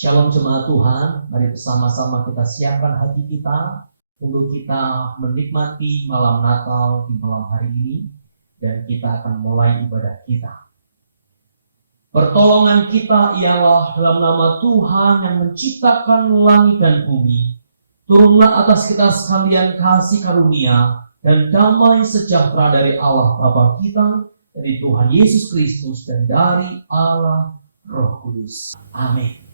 Shalom jemaat Tuhan, mari bersama-sama kita siapkan hati kita untuk kita menikmati malam Natal di malam hari ini, dan kita akan mulai ibadah kita. Pertolongan kita ialah dalam nama Tuhan yang menciptakan langit dan bumi. Turunlah atas kita sekalian kasih karunia dan damai sejahtera dari Allah Bapa kita, dari Tuhan Yesus Kristus, dan dari Allah Roh Kudus. Amin.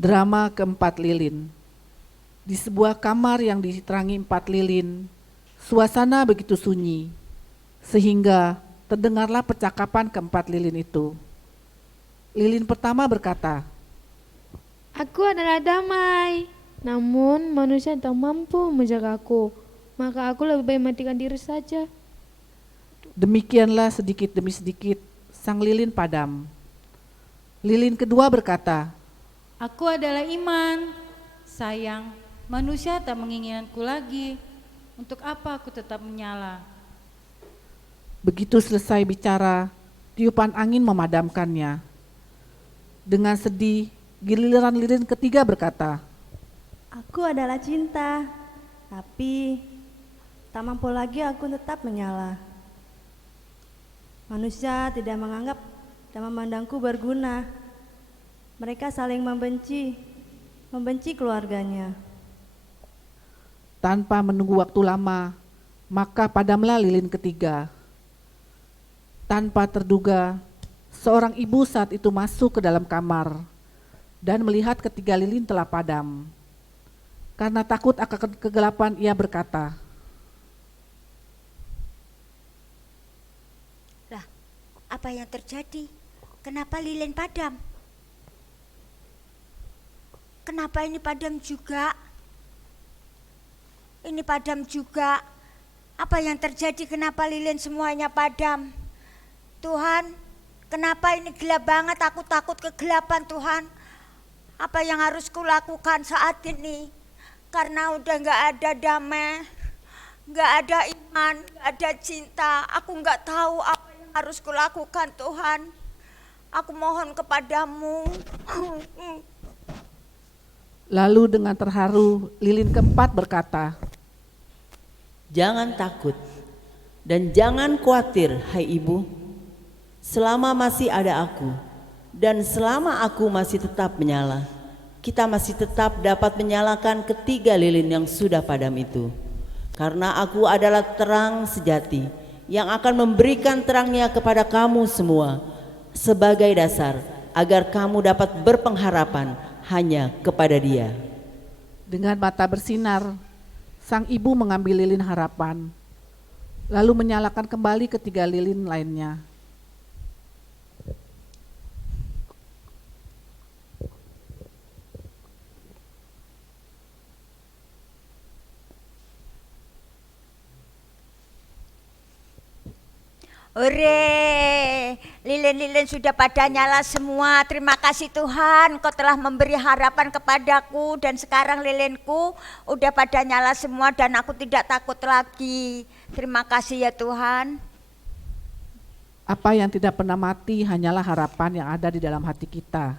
Drama keempat lilin. Di sebuah kamar yang diterangi 4 lilin, suasana begitu sunyi, sehingga terdengarlah percakapan keempat lilin itu. Lilin pertama berkata, "Aku adalah damai, namun manusia tak mampu menjagaku, maka aku lebih baik matikan diri saja." Demikianlah sedikit demi sedikit sang lilin padam. Lilin kedua berkata, "Aku adalah iman, sayang, manusia tak menginginkanku lagi, untuk apa aku tetap menyala?" Begitu selesai bicara, tiupan angin memadamkannya. Dengan sedih, giliran lilin ketiga berkata, "Aku adalah cinta, tapi tak mampu lagi aku tetap menyala. Manusia tidak menganggap dan memandangku berguna. Mereka saling membenci keluarganya." Tanpa menunggu waktu lama, maka padamlah lilin ketiga. Tanpa terduga, seorang ibu saat itu masuk ke dalam kamar dan melihat ketiga lilin telah padam. Karena takut akan kegelapan, ia berkata, "Lah, apa yang terjadi? Kenapa lilin padam? Kenapa ini padam juga? Ini padam juga. Apa yang terjadi? Kenapa lilin semuanya padam? Tuhan, kenapa ini gelap banget? Aku takut kegelapan, Tuhan. Apa yang harus kulakukan saat ini? Karena udah gak ada damai, gak ada iman, gak ada cinta. Aku gak tahu apa yang harus kulakukan, Tuhan. Aku mohon kepadamu." Lalu dengan terharu, lilin keempat berkata, "Jangan takut dan jangan khawatir, hai ibu. Selama masih ada aku dan selama aku masih tetap menyala, kita masih tetap dapat menyalakan ketiga lilin yang sudah padam itu. Karena aku adalah terang sejati yang akan memberikan terangnya kepada kamu semua sebagai dasar agar kamu dapat berpengharapan hanya kepada Dia." Dengan mata bersinar, sang ibu mengambil lilin harapan, lalu menyalakan kembali ketiga lilin lainnya. Hore, lilin-lilin sudah pada nyala semua. Terima kasih Tuhan, Kau telah memberi harapan kepadaku, dan sekarang lilinku udah pada nyala semua dan aku tidak takut lagi. Terima kasih ya Tuhan. Apa yang tidak pernah mati hanyalah harapan yang ada di dalam hati kita.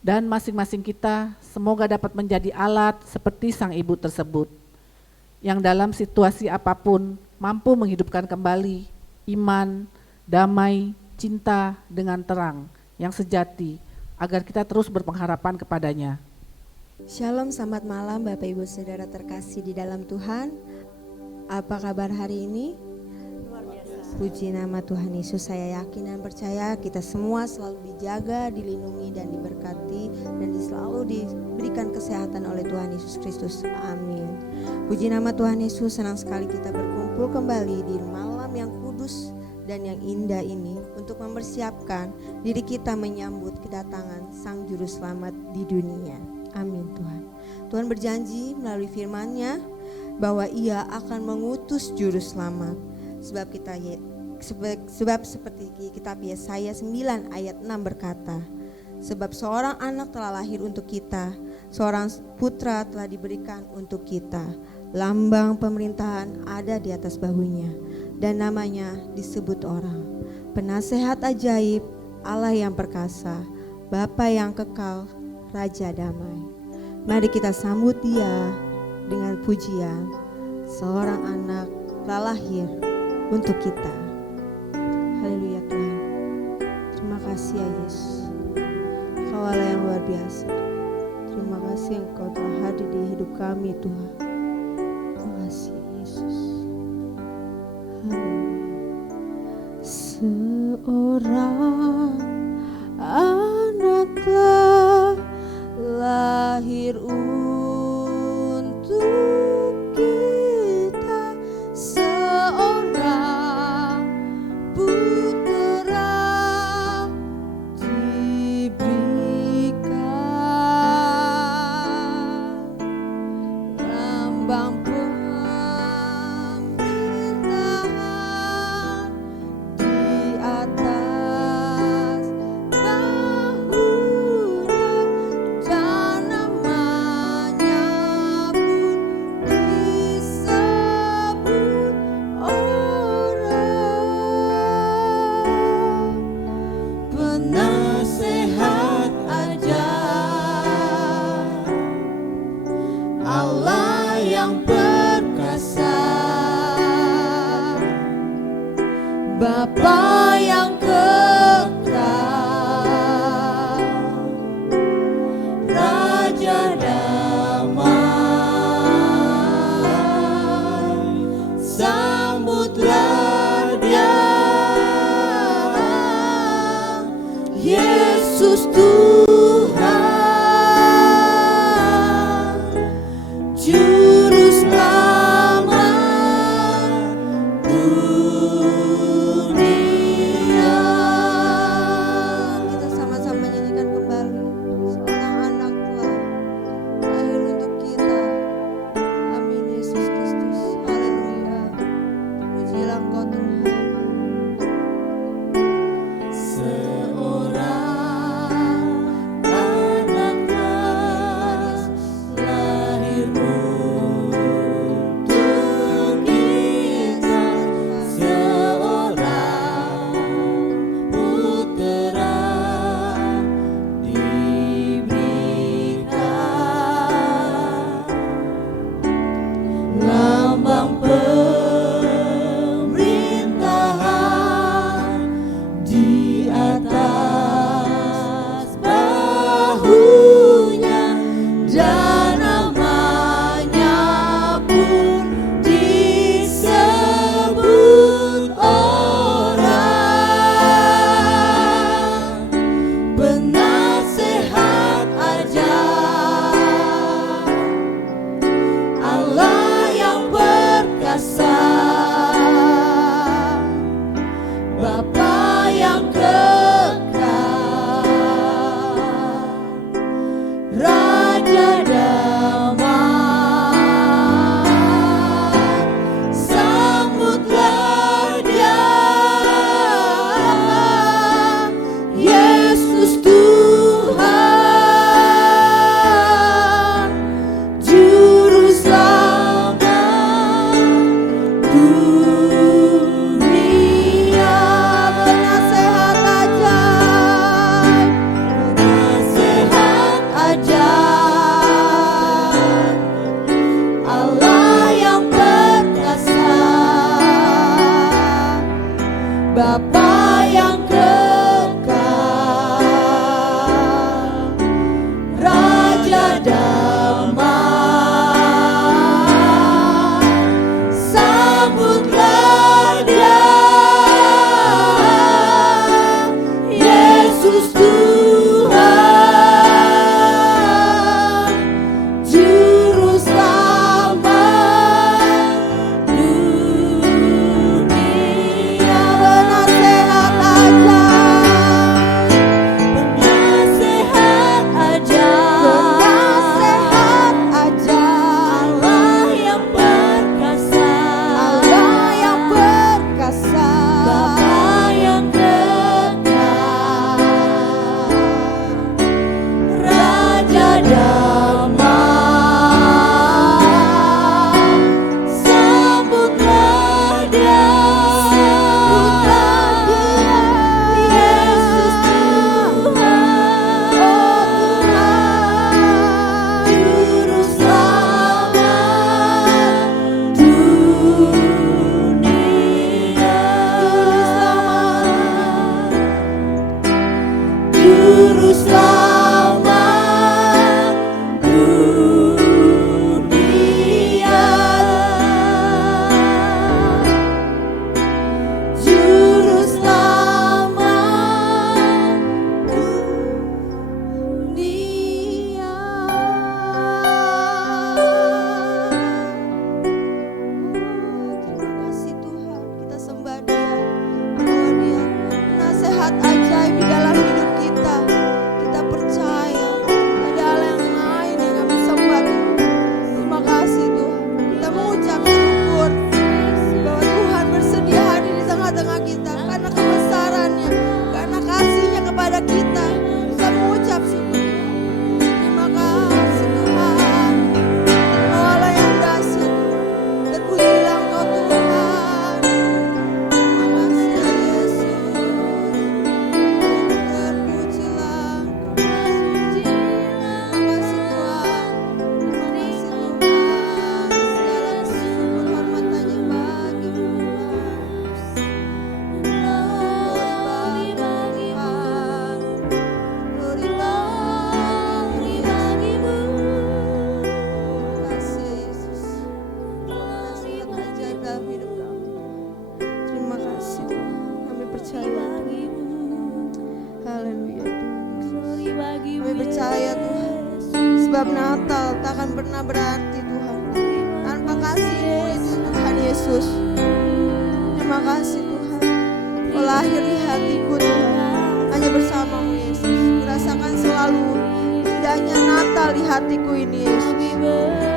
Dan masing-masing kita semoga dapat menjadi alat seperti sang ibu tersebut, yang dalam situasi apapun mampu menghidupkan kembali iman, damai, cinta dengan terang yang sejati, agar kita terus berpengharapan kepadanya. Shalom, selamat malam Bapak Ibu Saudara terkasih di dalam Tuhan. Apa kabar hari ini? Puji nama Tuhan Yesus. Saya yakin dan percaya kita semua selalu dijaga, dilindungi dan diberkati, dan selalu diberikan kesehatan oleh Tuhan Yesus Kristus. Amin. Puji nama Tuhan Yesus. Senang sekali kita berkumpul kembali di malam yang kudus dan yang indah ini untuk mempersiapkan diri kita menyambut kedatangan Sang Juru Selamat di dunia. Amin Tuhan. Tuhan berjanji melalui firman-Nya bahwa Ia akan mengutus Juru Selamat. Sebab seperti kitab Yesaya 9 ayat 6 berkata, "Sebab seorang anak telah lahir untuk kita, seorang putra telah diberikan untuk kita. Lambang pemerintahan ada di atas bahunya, dan namanya disebut orang Penasehat Ajaib, Allah yang perkasa, Bapa yang kekal, Raja damai. Mari kita sambut Dia dengan pujian, seorang anak telah lahir untuk kita. Haleluya Tuhan. Terima kasih ya Yesus. Kau Allah yang luar biasa. Terima kasih Engkau telah hadir di hidup kami Tuhan. Terima kasih Yesus. Haleluya. Seorang anak telah lahir untuk kita, seorang putera diberikan, lambang percaya Tuhan, sebab Natal takkan pernah berarti Tuhan tanpa kasih-Mu itu Tuhan Yesus. Terima kasih Tuhan, Kau lahir di hatiku Tuhan, hanya bersama-Mu Yesus. Kurasakan selalu indahnya Natal di hatiku ini Yesus.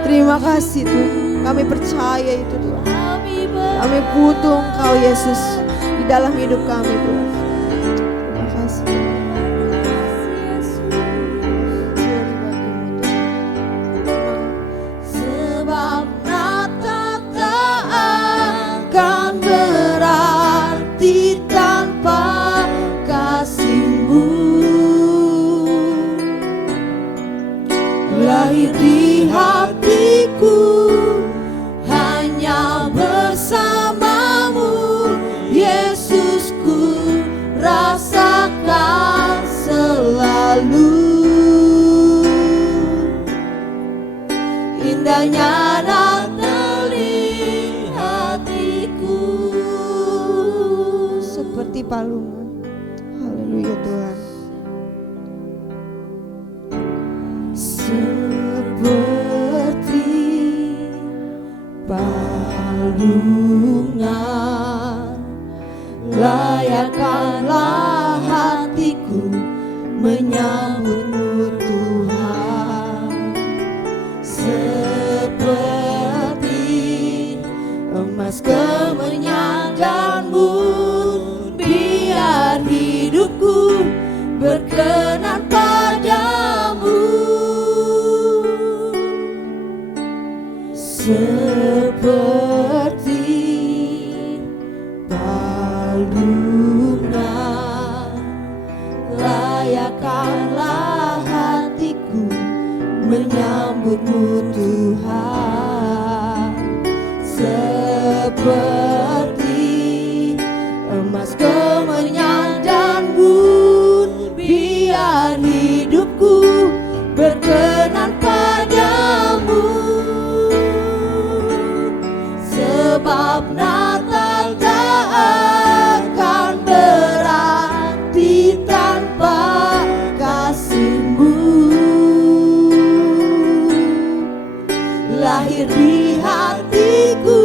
Terima kasih Tuhan, kami percaya itu Tuhan. Kami butuh Engkau Yesus di dalam hidup kami Tuhan. Terima kasih. Sebab Natal tak akan berarti tanpa kasih-Mu. Lahir di hatiku hanya bersama-Mu Yesus, ku rasakan selalu indahnya Natal di hatiku. Seperti palungan. Haleluya Tuhan. Seperti palungan, layakkanlah hatiku menyambut-Mu Tuhan. Seperti emas kemenyangan-Mu, biar hidupku berkenan padamu. Seperti palungan, layakkanlah hatiku menyambut-Mu Tuhan. Seperti emas kemenyangan-Mu, biar hidupku berkenan padamu. Sebab Natal tak akan berarti tanpa kasih-Mu. Lahir di hatiku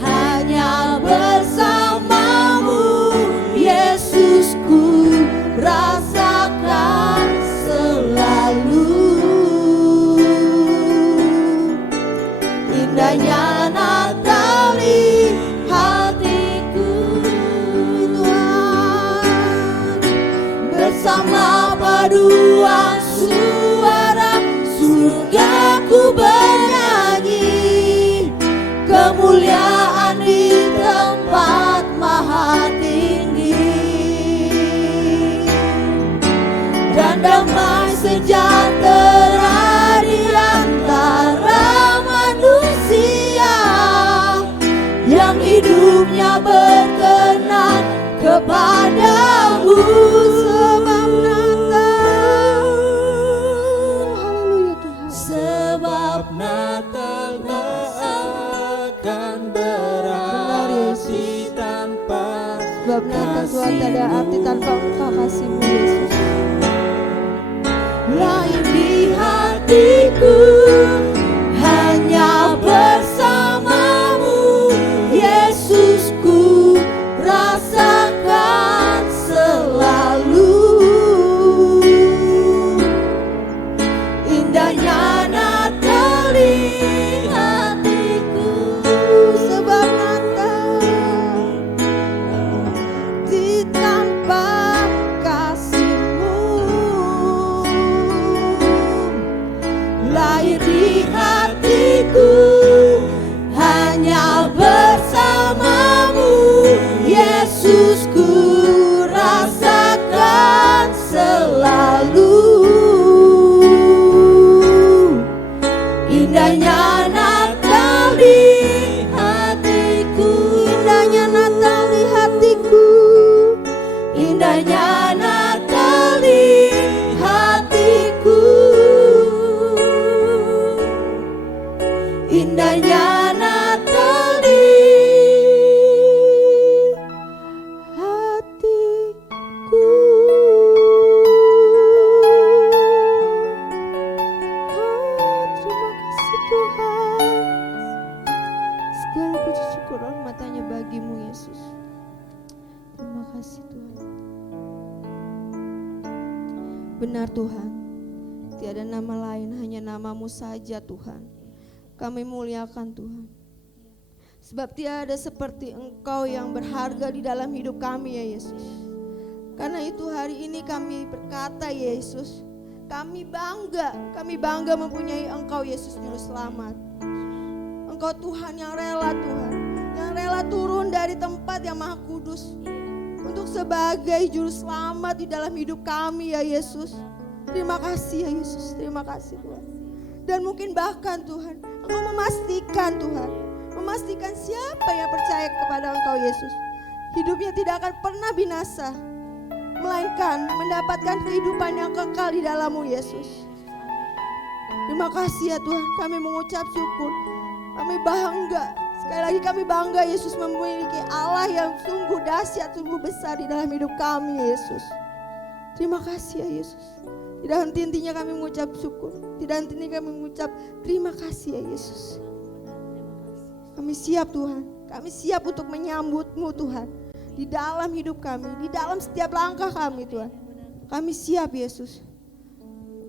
hanya bersama-Mu Yesus, ku rasakan selalu benar Tuhan. Tiada nama lain, hanya nama-Mu saja Tuhan. Kami muliakan Tuhan. Sebab tiada seperti Engkau yang berharga di dalam hidup kami ya Yesus. Karena itu hari ini kami berkata Yesus, kami bangga mempunyai Engkau Yesus Juru Selamat. Engkau Tuhan yang rela Tuhan, yang rela turun dari tempat yang maha kudus untuk sebagai Juru Selamat di dalam hidup kami ya Yesus. Terima kasih ya Yesus, terima kasih Tuhan. Dan mungkin bahkan Tuhan, Engkau memastikan Tuhan, memastikan siapa yang percaya kepada Engkau Yesus, hidupnya tidak akan pernah binasa, melainkan mendapatkan kehidupan yang kekal di dalam-Mu Yesus. Terima kasih ya Tuhan, kami mengucap syukur, kami bangga, sekali lagi kami bangga Yesus memiliki Allah yang sungguh dahsyat, sungguh besar di dalam hidup kami Yesus. Terima kasih ya Yesus. Tidak henti-hentinya kami mengucap syukur, tidak henti-hentinya kami mengucap terima kasih ya Yesus. Kami siap Tuhan, kami siap untuk menyambut-Mu Tuhan di dalam hidup kami, di dalam setiap langkah kami Tuhan. Kami siap Yesus.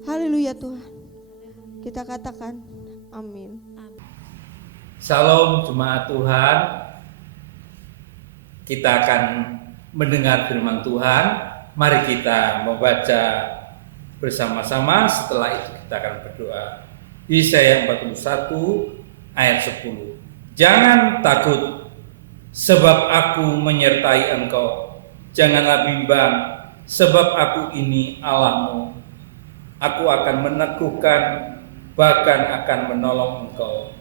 Haleluya Tuhan. Kita katakan amin. Salam jemaat Tuhan. Kita akan mendengar firman Tuhan. Mari kita membaca bersama-sama, setelah itu kita akan berdoa. Yesaya 41 ayat 10. Jangan takut, sebab aku menyertai engkau. Janganlah bimbang, sebab aku ini Allah-Mu. Aku akan meneguhkan, bahkan akan menolong engkau.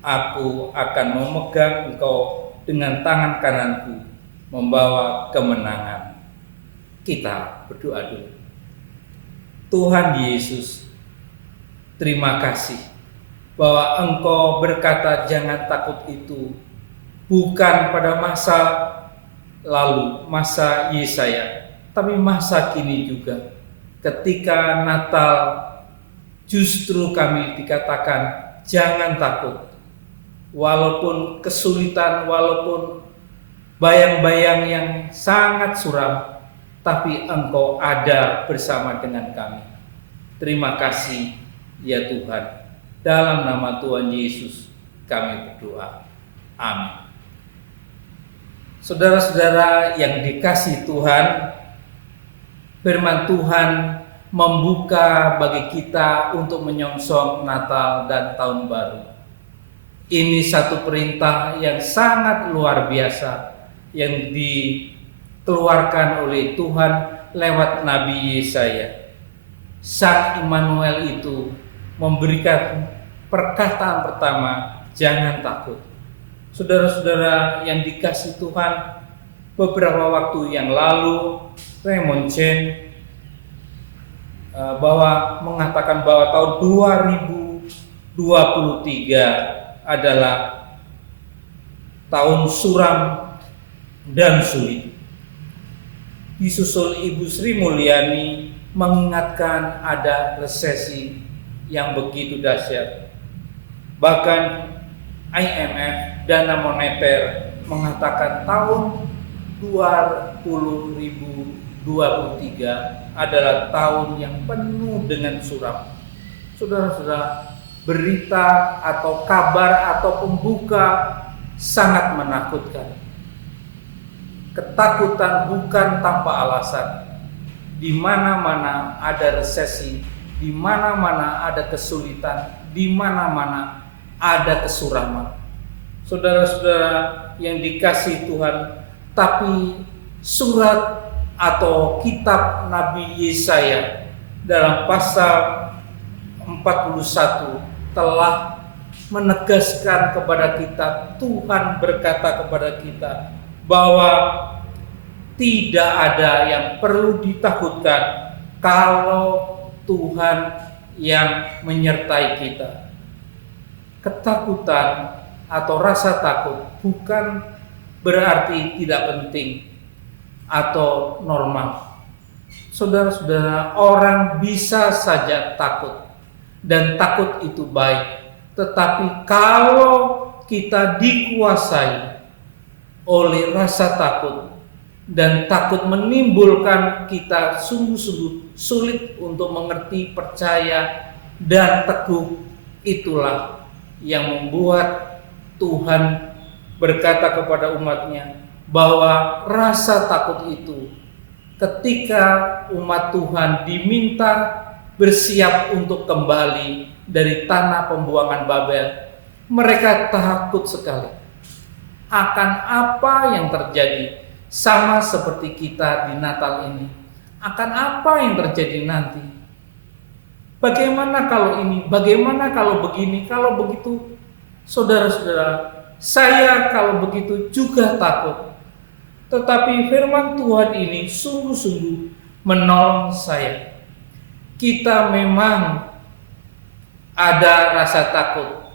Aku akan memegang engkau dengan tangan kananku, membawa kemenangan. Kita berdoa dulu. Tuhan Yesus, terima kasih bahwa Engkau berkata jangan takut itu bukan pada masa lalu, masa Yesaya, tapi masa kini juga. Ketika Natal justru kami dikatakan jangan takut. Walaupun kesulitan, walaupun bayang-bayang yang sangat suram, tapi Engkau ada bersama dengan kami. Terima kasih ya Tuhan. Dalam nama Tuhan Yesus kami berdoa. Amin. Saudara-saudara yang dikasihi Tuhan, firman Tuhan membuka bagi kita untuk menyongsong Natal dan Tahun Baru. Ini satu perintah yang sangat luar biasa yang dikeluarkan oleh Tuhan lewat Nabi Yesaya. Sang Immanuel itu memberikan perkataan pertama, jangan takut. Saudara-saudara yang dikasihi Tuhan, beberapa waktu yang lalu Raymond Chen mengatakan bahwa tahun 2023 adalah tahun suram dan sulit. Disusul Ibu Sri Mulyani mengingatkan ada resesi yang begitu dahsyat. Bahkan IMF, Dana Moneter, mengatakan tahun 2023 adalah tahun yang penuh dengan suram. Saudara-saudara, berita atau kabar atau pembuka sangat menakutkan. Ketakutan bukan tanpa alasan. Di mana-mana ada resesi, di mana-mana ada kesulitan, di mana-mana ada kesuraman. Saudara-saudara yang dikasihi Tuhan, tapi surat atau kitab Nabi Yesaya dalam pasal 41 telah menegaskan kepada kita, Tuhan berkata kepada kita bahwa tidak ada yang perlu ditakutkan kalau Tuhan yang menyertai kita. Ketakutan atau rasa takut bukan berarti tidak penting atau normal. Saudara-saudara, orang bisa saja takut dan takut itu baik. Tetapi kalau kita dikuasai oleh rasa takut, dan takut menimbulkan kita sungguh-sungguh sulit untuk mengerti, percaya, dan teguh. Itulah yang membuat Tuhan berkata kepada umatnya bahwa rasa takut itu ketika umat Tuhan diminta bersiap untuk kembali dari tanah pembuangan Babel, mereka takut sekali akan apa yang terjadi, sama seperti kita di Natal ini. Akan apa yang terjadi nanti? Bagaimana kalau ini? Bagaimana kalau begini? Kalau begitu? Saudara-saudara, saya kalau begitu juga takut. Tetapi firman Tuhan ini sungguh-sungguh menolong saya. Kita memang ada rasa takut.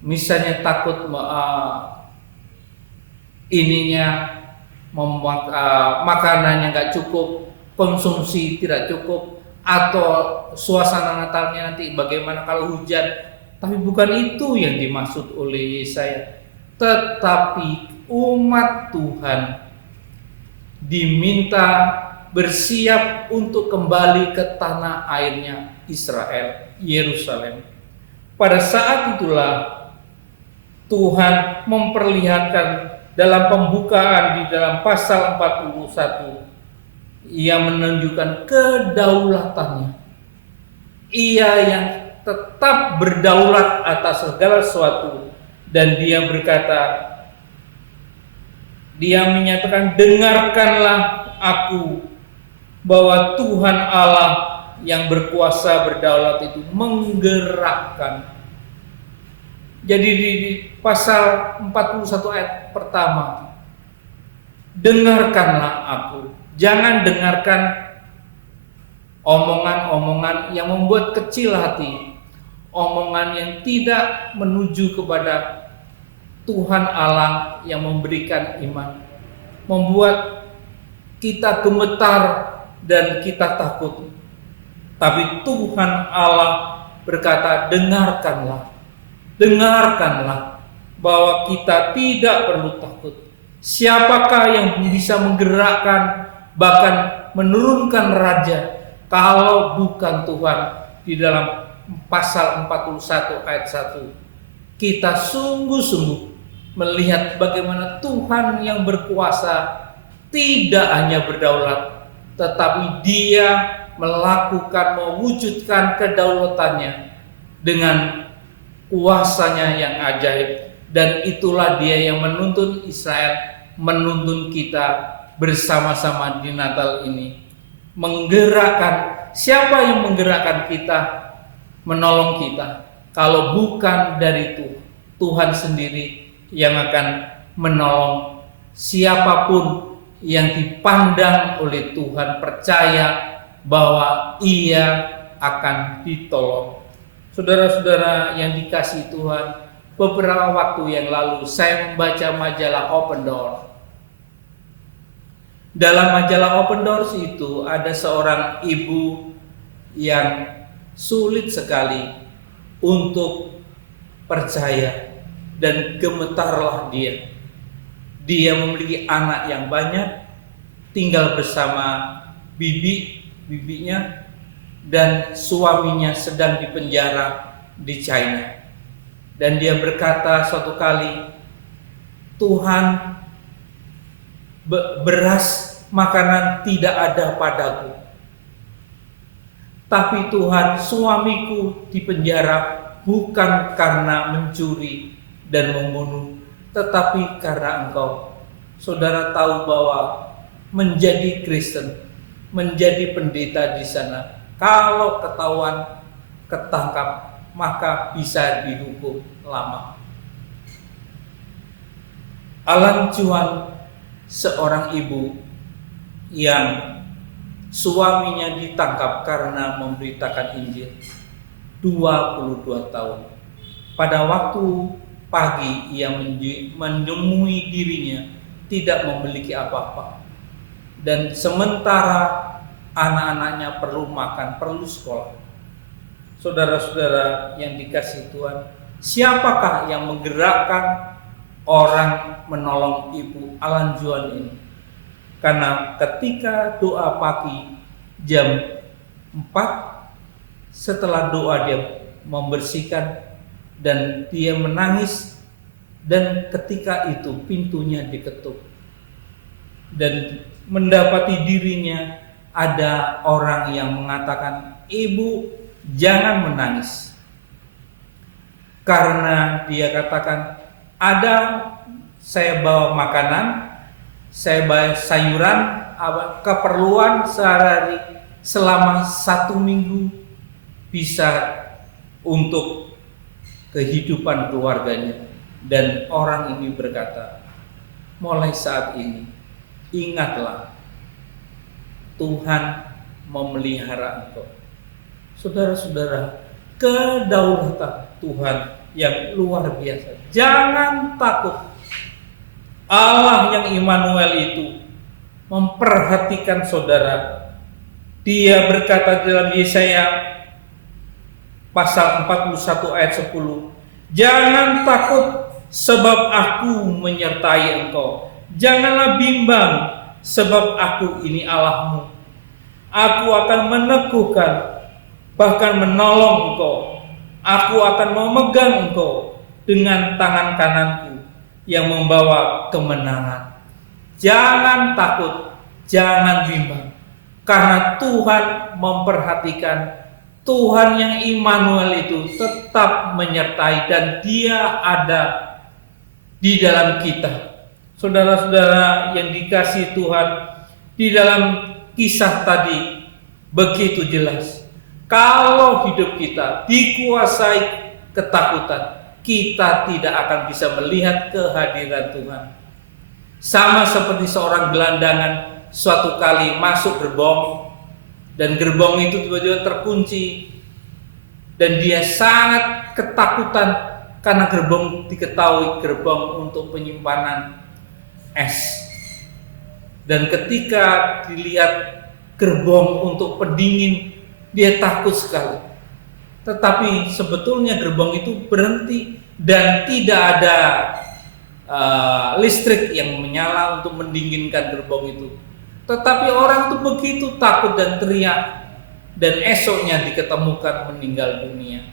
Misalnya takut makanannya nggak cukup, konsumsi tidak cukup, atau suasana Natalnya nanti bagaimana kalau hujan. Tapi bukan itu yang dimaksud oleh saya. Tetapi umat Tuhan diminta bersiap untuk kembali ke tanah airnya Israel, Yerusalem. Pada saat itulah Tuhan memperlihatkan dalam pembukaan di dalam pasal 41, Ia menunjukkan kedaulatannya. Ia yang tetap berdaulat atas segala sesuatu, dan Dia berkata, Dia menyatakan, dengarkanlah aku, bahwa Tuhan Allah yang berkuasa berdaulat itu menggerakkan. Jadi di pasal 41 ayat pertama, dengarkanlah aku. Jangan dengarkan omongan-omongan yang membuat kecil hati, omongan yang tidak menuju kepada Tuhan Allah yang memberikan iman, membuat kita gemetar dan kita takut. Tapi Tuhan Allah berkata, dengarkanlah bahwa kita tidak perlu takut. Siapakah yang bisa menggerakkan, bahkan menurunkan raja, kalau bukan Tuhan? Di dalam pasal 41 ayat 1, kita sungguh-sungguh melihat bagaimana Tuhan yang berkuasa tidak hanya berdaulat, tetapi Dia mewujudkan kedaulatannya dengan kuasanya yang ajaib. Dan itulah Dia yang menuntun Israel, menuntun kita bersama-sama di Natal ini. Menggerakkan, siapa yang menggerakkan kita, menolong kita, kalau bukan dari Tuhan sendiri yang akan menolong. Siapapun yang dipandang oleh Tuhan percaya bahwa ia akan ditolong. Saudara-saudara yang dikasihi Tuhan, beberapa waktu yang lalu saya membaca majalah Open Door. Dalam majalah Open Doors itu ada seorang ibu yang sulit sekali untuk percaya, dan gemetarlah dia. Dia memiliki anak yang banyak, tinggal bersama bibinya, dan suaminya sedang dipenjara di China. Dan dia berkata suatu kali, Tuhan, beras makanan tidak ada padaku. Tapi Tuhan, suamiku dipenjara bukan karena mencuri dan membunuh, tetapi karena Engkau. Saudara tahu bahwa menjadi Kristen, menjadi pendeta di sana, kalau ketahuan ketangkap, maka bisa dihukum lama. Alan Chuan, seorang ibu yang suaminya ditangkap karena memberitakan Injil, 22 tahun. Pada waktu pagi ia menemui dirinya tidak memiliki apa-apa, dan sementara anak-anaknya perlu makan, perlu sekolah. Saudara-saudara yang dikasihi Tuhan, siapakah yang menggerakkan orang menolong ibu Alan Chuan ini? Karena ketika doa pagi jam 4, setelah doa dia membersihkan dan dia menangis, dan ketika itu pintunya diketuk dan mendapati dirinya ada orang yang mengatakan, "Ibu, jangan menangis." Karena dia katakan, saya bawa makanan, saya bawa sayuran, keperluan sehari-hari selama 1 minggu bisa untuk kehidupan keluarganya. Dan orang ini berkata, mulai saat ini ingatlah, Tuhan memelihara engkau. Saudara-saudara, kedaulatan Tuhan yang luar biasa. Jangan takut. Allah yang Immanuel itu memperhatikan saudara. Dia berkata dalam Yesaya pasal 41 ayat 10, "Jangan takut sebab aku menyertai engkau. Janganlah bimbang sebab aku ini Allahmu. Aku akan meneguhkan, bahkan menolong engkau. Aku akan memegang engkau dengan tangan kananku yang membawa kemenangan." Jangan takut, jangan bimbang, karena Tuhan memperhatikan. Tuhan yang Immanuel itu tetap menyertai dan Dia ada di dalam kita. Saudara-saudara yang dikasihi Tuhan, di dalam kisah tadi begitu jelas. Kalau hidup kita dikuasai ketakutan, kita tidak akan bisa melihat kehadiran Tuhan. Sama seperti seorang gelandangan suatu kali masuk gerbong, dan gerbong itu tiba-tiba terkunci, dan dia sangat ketakutan karena gerbong diketahui gerbong untuk penyimpanan es. Dan ketika dilihat gerbong untuk pendingin, dia takut sekali. Tetapi sebetulnya gerbong itu berhenti dan tidak ada listrik yang menyala untuk mendinginkan gerbong itu. Tetapi orang itu begitu takut dan teriak, dan esoknya diketemukan meninggal dunia.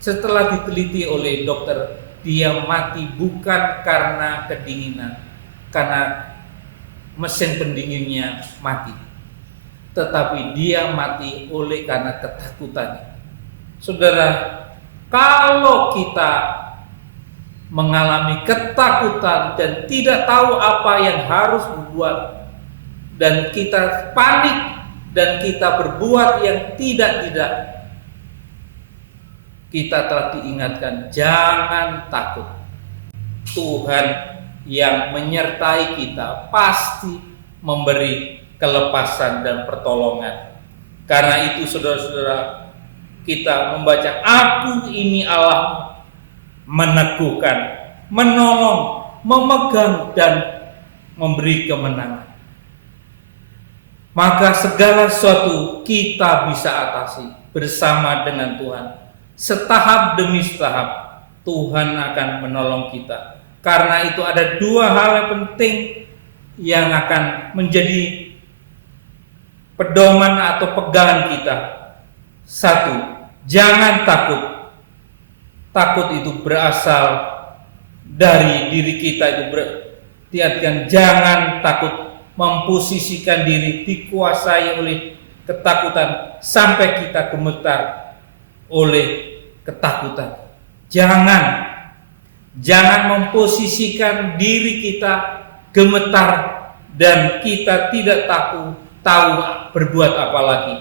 Setelah diteliti oleh dokter, dia mati bukan karena kedinginan, karena mesin pendinginnya mati, tetapi dia mati oleh karena ketakutannya. Saudara, kalau kita mengalami ketakutan dan tidak tahu apa yang harus dibuat, dan kita panik dan kita berbuat yang tidak, kita telah diingatkan, jangan takut. Tuhan yang menyertai kita pasti memberi kelepasan dan pertolongan. Karena itu saudara-saudara, kita membaca, "Aku ini Allah," meneguhkan, menolong, memegang, dan memberi kemenangan. Maka segala sesuatu kita bisa atasi bersama dengan Tuhan. Setahap demi setahap Tuhan akan menolong kita. Karena itu ada 2 hal yang penting yang akan menjadi pedoman atau pegangan kita. 1, jangan takut. Takut itu berasal dari diri kita, itu berarti jangan takut, memposisikan diri dikuasai oleh ketakutan sampai kita gemetar oleh ketakutan. Jangan memposisikan diri kita gemetar dan kita tidak tahu berbuat apa lagi.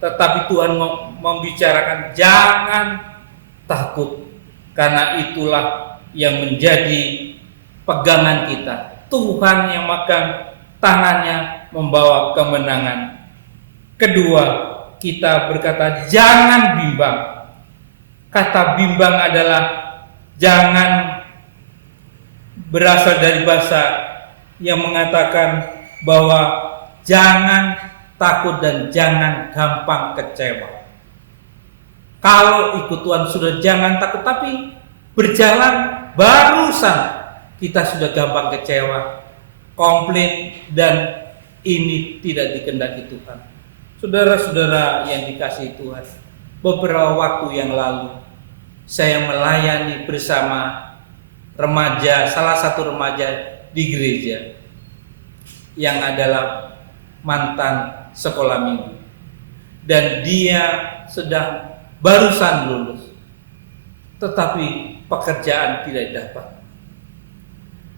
Tetapi Tuhan membicarakan jangan takut, karena itulah yang menjadi pegangan kita. Tuhan yang megang tangannya membawa kemenangan. Kedua, kita berkata jangan bimbang. Kata bimbang adalah jangan, berasal dari bahasa yang mengatakan bahwa jangan takut dan jangan gampang kecewa. Kalau ikut Tuhan sudah jangan takut, tapi berjalan barusan kita sudah gampang kecewa, komplain, dan ini tidak dikehendaki Tuhan. Saudara-saudara yang dikasihi Tuhan, beberapa waktu yang lalu saya melayani bersama remaja, salah satu remaja di gereja yang adalah mantan sekolah minggu, dan dia sedang barusan lulus, tetapi pekerjaan tidak dapat.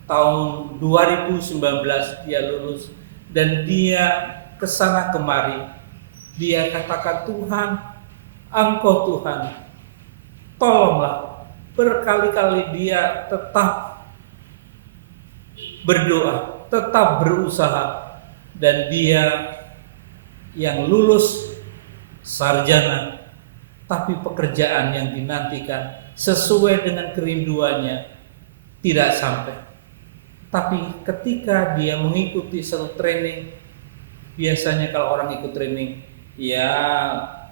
Tahun 2019 dia lulus, dan dia kesana kemari, dia katakan, Tuhan, Engkau Tuhan, tolonglah. Berkali-kali dia tetap berdoa, tetap berusaha, dan dia yang lulus sarjana, tapi pekerjaan yang dinantikan sesuai dengan kerinduannya tidak sampai. Tapi ketika dia mengikuti satu training, biasanya kalau orang ikut training, ya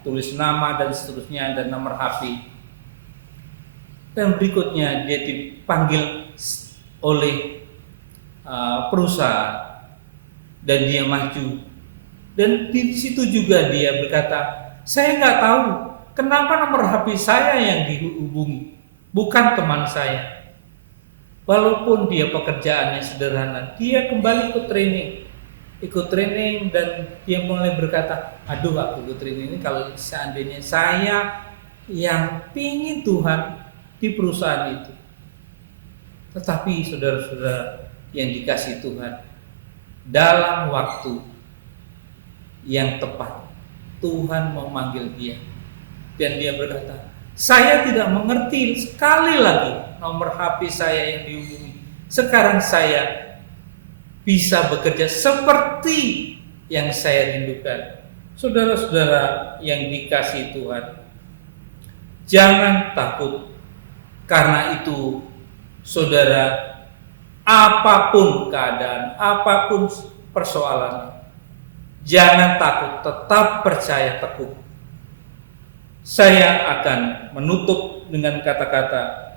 tulis nama dan seterusnya dan nomor HP. Dan berikutnya dia dipanggil oleh perusahaan dan dia maju. Dan di situ juga dia berkata, saya nggak tahu kenapa nomor HP saya yang dihubungi, bukan teman saya. Walaupun dia pekerjaannya sederhana, dia kembali ikut training dan dia mulai berkata, aduh aku ikut training ini kalau seandainya saya yang pingin Tuhan di perusahaan itu. Tetapi saudara-saudara yang dikasihi Tuhan, dalam waktu yang tepat Tuhan memanggil dia, dan dia berkata, saya tidak mengerti sekali lagi nomor HP saya yang dihubungi. Sekarang saya bisa bekerja seperti yang saya rindukan. Saudara-saudara yang dikasihi Tuhan, jangan takut. Karena itu, saudara, apapun keadaan, apapun persoalan, jangan takut, tetap percaya teguh. Saya akan menutup dengan kata-kata,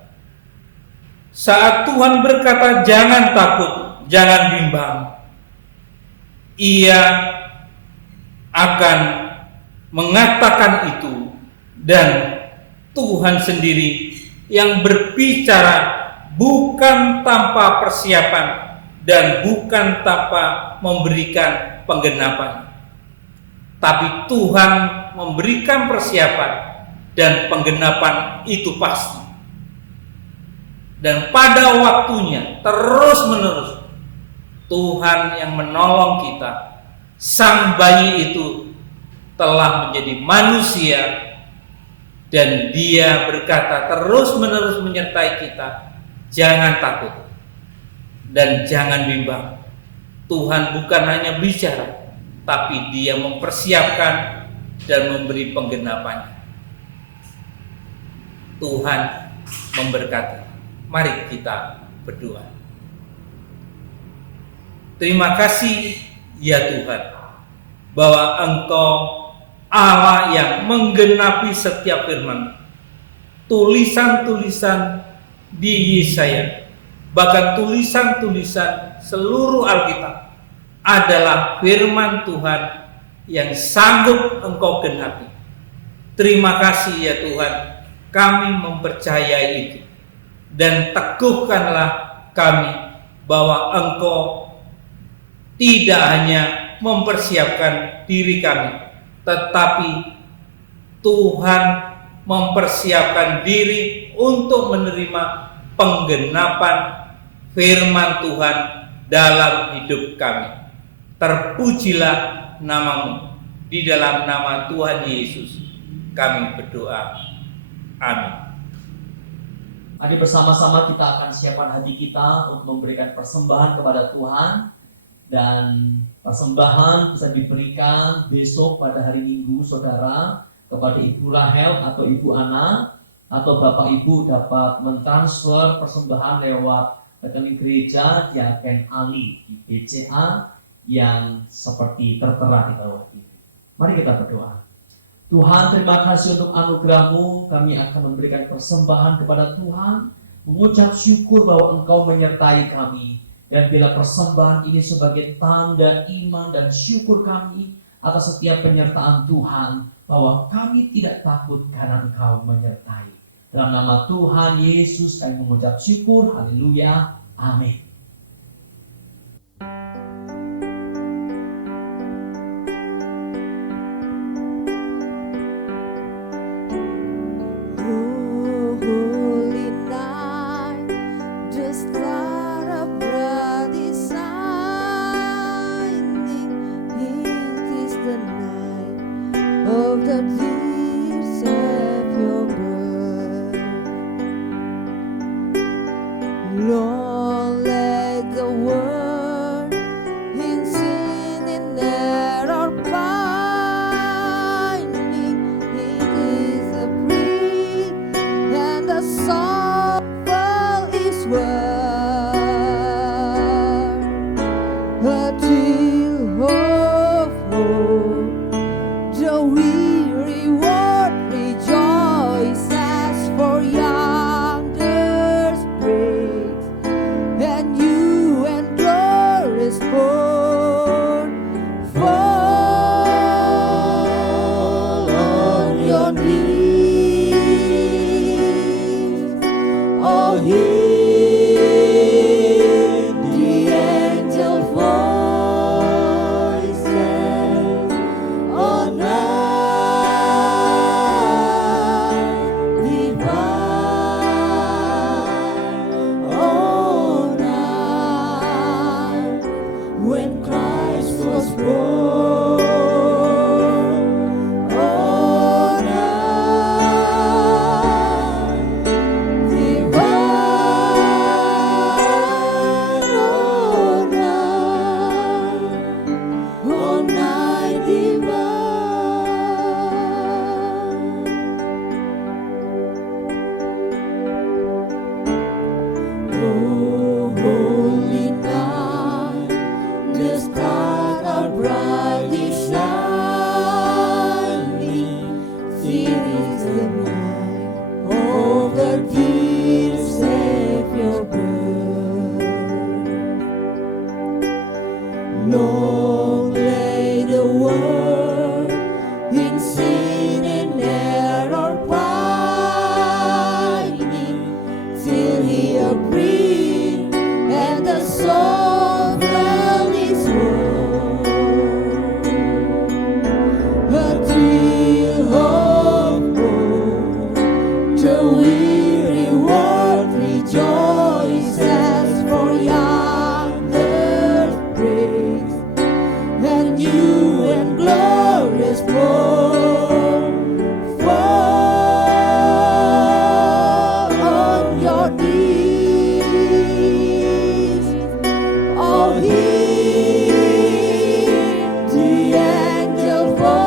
saat Tuhan berkata jangan takut, jangan bimbang, Ia akan mengatakan itu, dan Tuhan sendiri yang berbicara bukan tanpa persiapan dan bukan tanpa memberikan penggenapan. Tapi Tuhan memberikan persiapan dan penggenapan itu pasti. Dan pada waktunya terus-menerus Tuhan yang menolong kita. Sang bayi itu telah menjadi manusia dan dia berkata terus-menerus menyertai kita. Jangan takut dan jangan bimbang. Tuhan bukan hanya bicara, tapi dia mempersiapkan dan memberi penggenapannya. Tuhan memberkati. Mari kita berdoa. Terima kasih ya Tuhan, bahwa Engkau Allah yang menggenapi setiap firman. Tulisan-tulisan di Yesaya, bahkan tulisan-tulisan seluruh Alkitab adalah firman Tuhan yang sanggup Engkau genapi. Terima kasih ya Tuhan, kami mempercayai itu. Dan teguhkanlah kami bahwa Engkau tidak hanya mempersiapkan diri kami, tetapi Tuhan mempersiapkan diri untuk menerima penggenapan firman Tuhan dalam hidup kami. Terpujilah nama-Mu. Di dalam nama Tuhan Yesus kami berdoa. Amin. Mari bersama-sama kita akan siapkan hati kita untuk memberikan persembahan kepada Tuhan. Dan persembahan bisa diberikan besok pada hari Minggu, saudara, kepada Ibu Rahel atau Ibu Ana, atau Bapak Ibu dapat mentransfer persembahan lewat rekening gereja Diaken Ali di BCA yang seperti tertera di bawah ini. Mari kita berdoa. Tuhan, terima kasih untuk anugerah-Mu. Kami akan memberikan persembahan kepada Tuhan, mengucap syukur bahwa Engkau menyertai kami Dan bila persembahan ini sebagai tanda iman dan syukur kami atas setiap penyertaan Tuhan, bahwa kami tidak takut karena Engkau menyertai. Dalam nama Tuhan Yesus kami mengucap syukur. Haleluya. Amin. Holy night, the star of blood is shining. It is the night of the dear Savior birth. Lord, let the world in sin and error pining. It is a free and the sorrow is worth. A deal of hope, the weary world rejoices, for yonder breaks, and you and glorious born. Fall on your knees, oh hear the angel voices, oh night divine, oh night when Christ was born, oh night divine, oh night divine. Oh holy night, the stars are brightly shining. It is the night of the dear Savior birth. Long lay the world in sin and error pining, till He appeared and the soul felt His word. A thrill of hope, the weary world rejoices, for yonder breaks, and you and glorious born. Fall on your knees, oh hear the angel voices,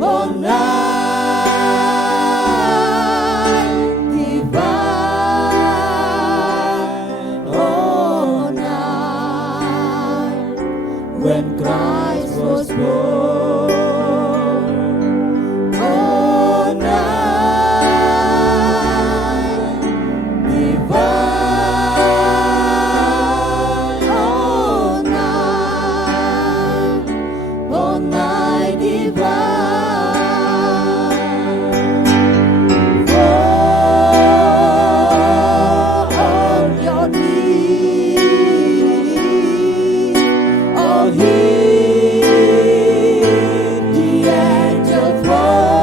oh night divine, oh night when Christ was born, oh night divine, oh night divine. Fall on your knees, oh hear the angel voices,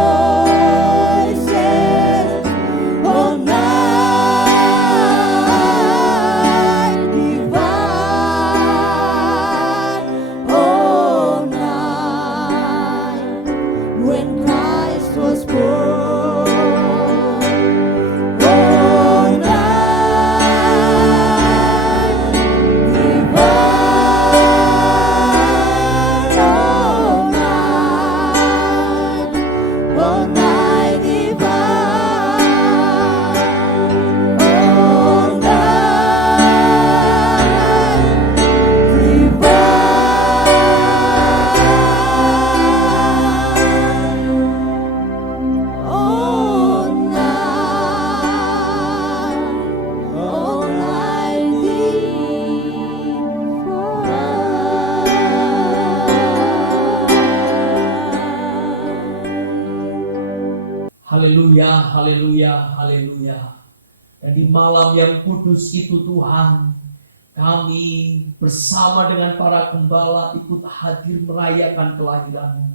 oh night divine, oh night when Christ was born, oh night divine, oh night divine, oh night divine. Haleluya, haleluya, haleluya. Dan di malam yang kudus itu Tuhan, kami bersama dengan para gembala ikut hadir merayakan kelahiran-Mu.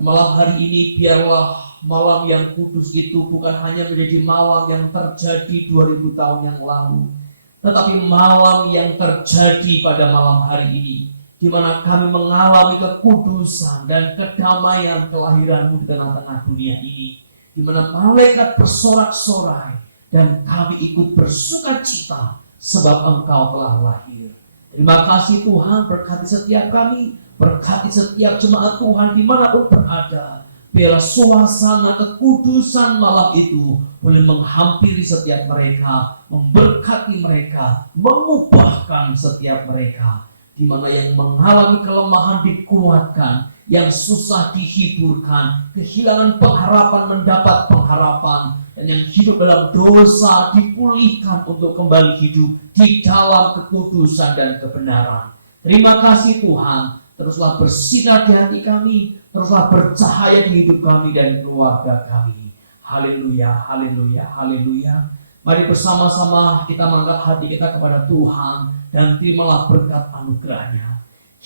Malam hari ini biarlah malam yang kudus itu bukan hanya menjadi malam yang terjadi 2000 tahun yang lalu, tetapi malam yang terjadi pada malam hari ini, di mana kami mengalami kekudusan dan kedamaian kelahiran-Mu di tengah-tengah dunia ini, di mana malaikat bersorak-sorai dan kami ikut bersuka cita sebab Engkau telah lahir. Terima kasih Tuhan, berkati setiap kami, berkati setiap jemaat Tuhan dimanapun berada. Biarlah suasana kekudusan malam itu boleh menghampiri setiap mereka, memberkati mereka, mengubahkan setiap mereka. Di mana yang mengalami kelemahan dikuatkan, yang susah dihiburkan, kehilangan pengharapan mendapat pengharapan, dan yang hidup dalam dosa dipulihkan untuk kembali hidup di dalam kekudusan dan kebenaran. Terima kasih Tuhan, teruslah bersinar di hati kami, teruslah bercahaya di hidup kami dan keluarga kami. Haleluya, haleluya, haleluya. Mari bersama-sama kita mengangkat hati kita kepada Tuhan dan terimalah berkat anugerah-Nya.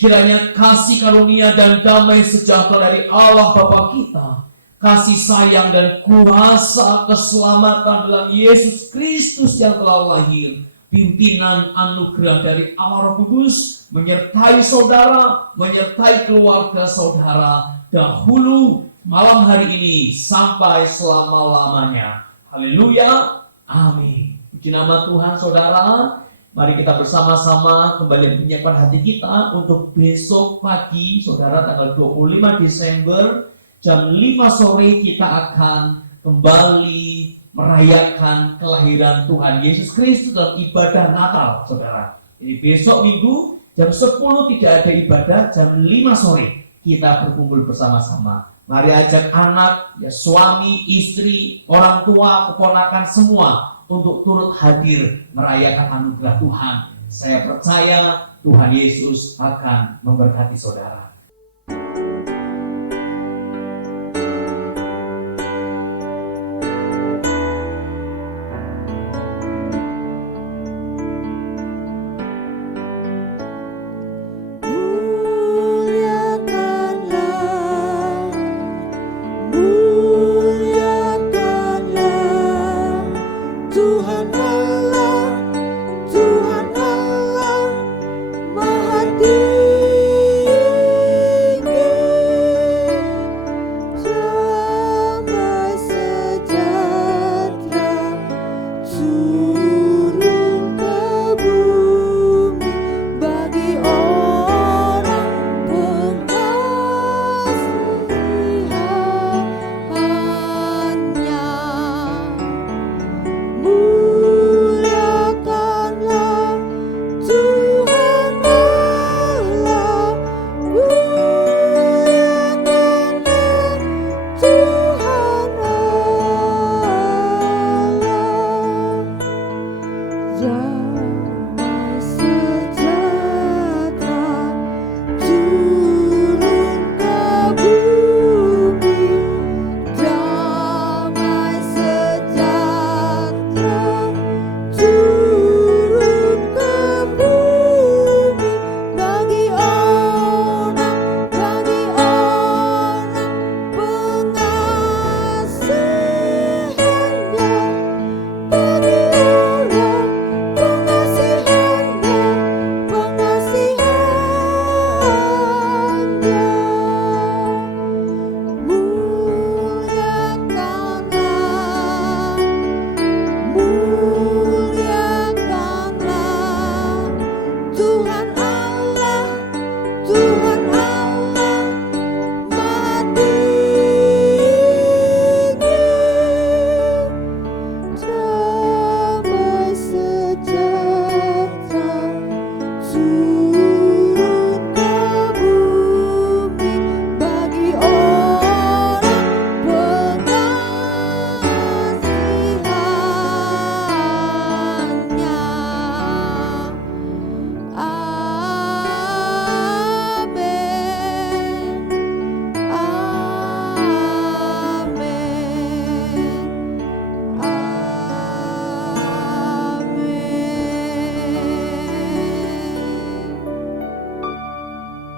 Kiranya kasih karunia dan damai sejahtera dari Allah Bapa kita, kasih sayang dan kuasa keselamatan dalam Yesus Kristus yang telah lahir, pimpinan anugerah dari Allah Roh Kudus menyertai saudara, menyertai keluarga saudara dahulu, malam hari ini, sampai selama-lamanya. Haleluya, amin. Puji nama Tuhan saudara. Mari kita bersama-sama kembali menyiapkan hati kita untuk besok pagi, saudara, tanggal 25 Desember, jam 5 sore kita akan kembali merayakan kelahiran Tuhan Yesus Kristus dalam ibadah Natal, saudara. Jadi besok Minggu, jam 10 tidak ada ibadah, jam 5 sore kita berkumpul bersama-sama. Mari ajak anak, ya, suami, istri, orang tua, keponakan semua untuk turut hadir merayakan anugerah Tuhan. Saya percaya Tuhan Yesus akan memberkati saudara.